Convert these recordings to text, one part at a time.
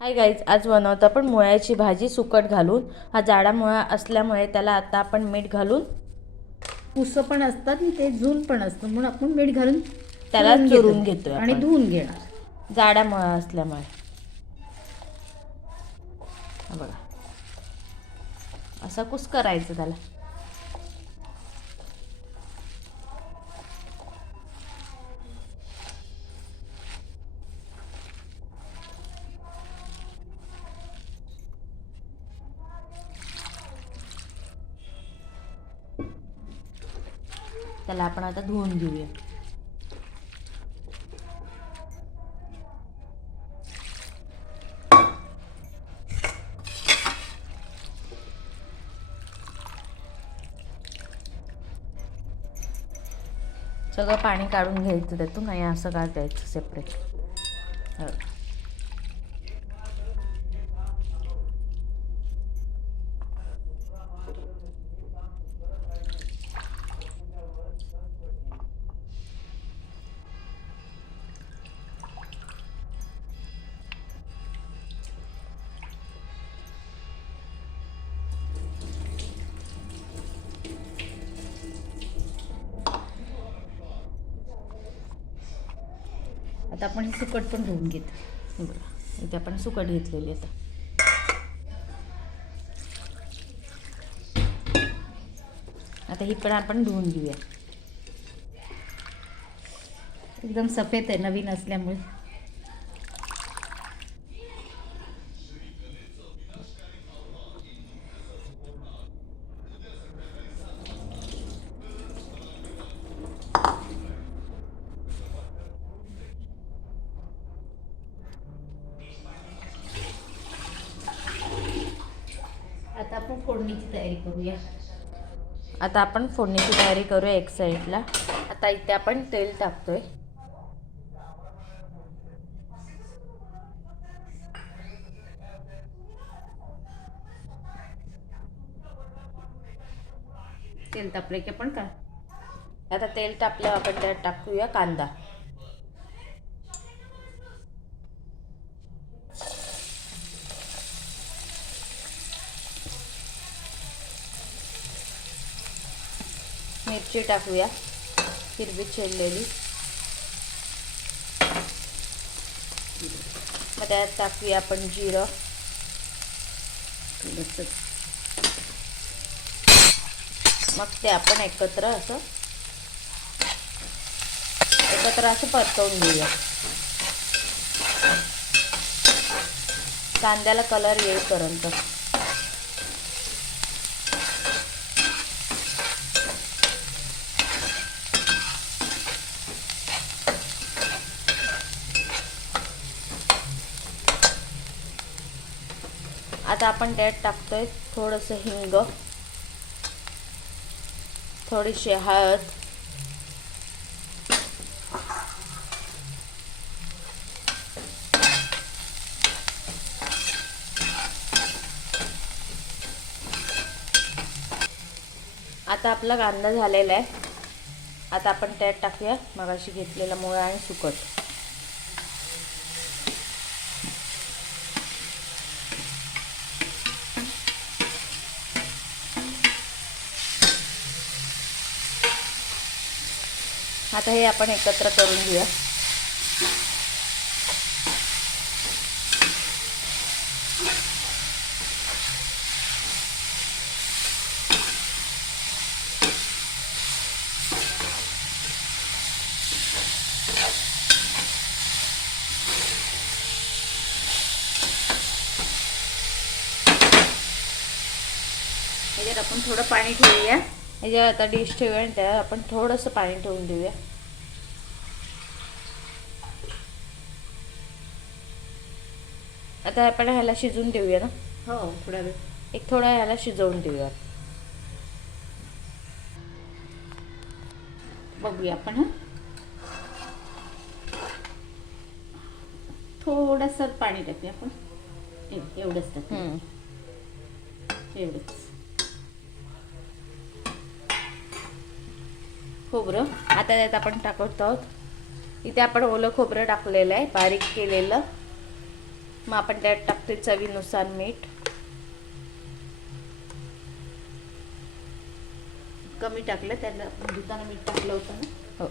Hi guys, आज बनवतो आपण मुळ्याची भाजी सुकट घालून. हा जाडा मुळा असल्यामुळे त्याला आता आपण मीठ घालून, पुसं पण असतात आणि ते झूल पण असतं म्हणून आपण मीठ घालून त्याला चुरून घेतोय आणि आपण धुवून घेणार. जाडा मुळा असल्यामुळे. हा बघा, असा कुस करायचं त्याला. त्याला आपण आता धुवून घेऊया. सगळं पाणी काढून घ्यायचं त्यातून, नाही असं काढायचं सेपरेट. आता आपण हे सुकट पण धुवून घेतो. बघा, इथे आपण सुकट घेतलेली आता. आता ही पण आपण धुवून घेऊया. एकदम सफेद आहे नवीन असल्यामुळे. आता आपण फोडणीची तयारी करूया. आता आपण फोडणीची तयारी करूया एक साईडला. आता इथे आपण तेल टाकतोय. तेल तापले की आपण का आता तेल तापल्यावर आपण त्यात टाकूया कांदा. मिरची टाकूया हिरवी चिरलेली. मग त्यात टाकूया आपण जिरं. मग ते आपण एकत्र असं परतवून घेऊया. कांद्याला कलर येईपर्यंत. आता आपण त्यात टाकतोय थोडंसं हिंग, थोडीशी हळद, आता आपला कांदा झालेला आहे. आता आपण त्यात टाकूया मगाशी घेतलेला मुळा आणि सुकट. आता हे आपण एकत्र करून घेऊया. याच्यात आपण थोडं पाणी ठेवूया. याच्यावर आता डिश ठेवूया आणि त्यावर आपण थोडंसं पाणी ठेवून देऊया. आता आपण ह्याला शिजवून देऊया ना. हो, थोडा वेळ थोडा ह्याला शिजवून देऊया. बघूया आपण. हा, थोडंसं पाणी टाकूया आपण. एवढंच टाकूया. एवढंच. खोबरं आता त्यात आपण टाकत आहोत. इथे आपण ओलं खोबरं टाकलेलं आहे, बारीक केलेलं. मग आपण त्यात टाकते चवीनुसार मीठ. कमी टाकलं, त्याला धुताना मीठ टाकलं होतं ना. हो.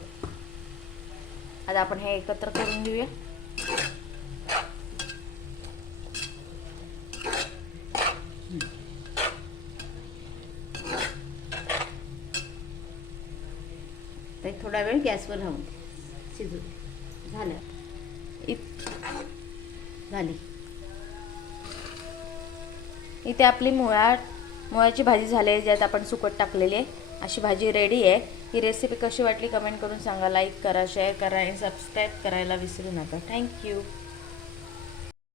आता आपण हे एकत्र करून घेऊया. ते थोडा वेळ गॅसवर राहून शिजू झालं. झाली. इथे आपली मुळ्याची भाजी झाली आहे, ज्यात आपण सुकट टाकलेली आहे. अशी भाजी रेडी आहे. ही रेसिपी कशी वाटली कमेंट करून सांगा. लाईक करा, शेअर करा आणि सबस्क्राईब करायला विसरू नका. थँक्यू.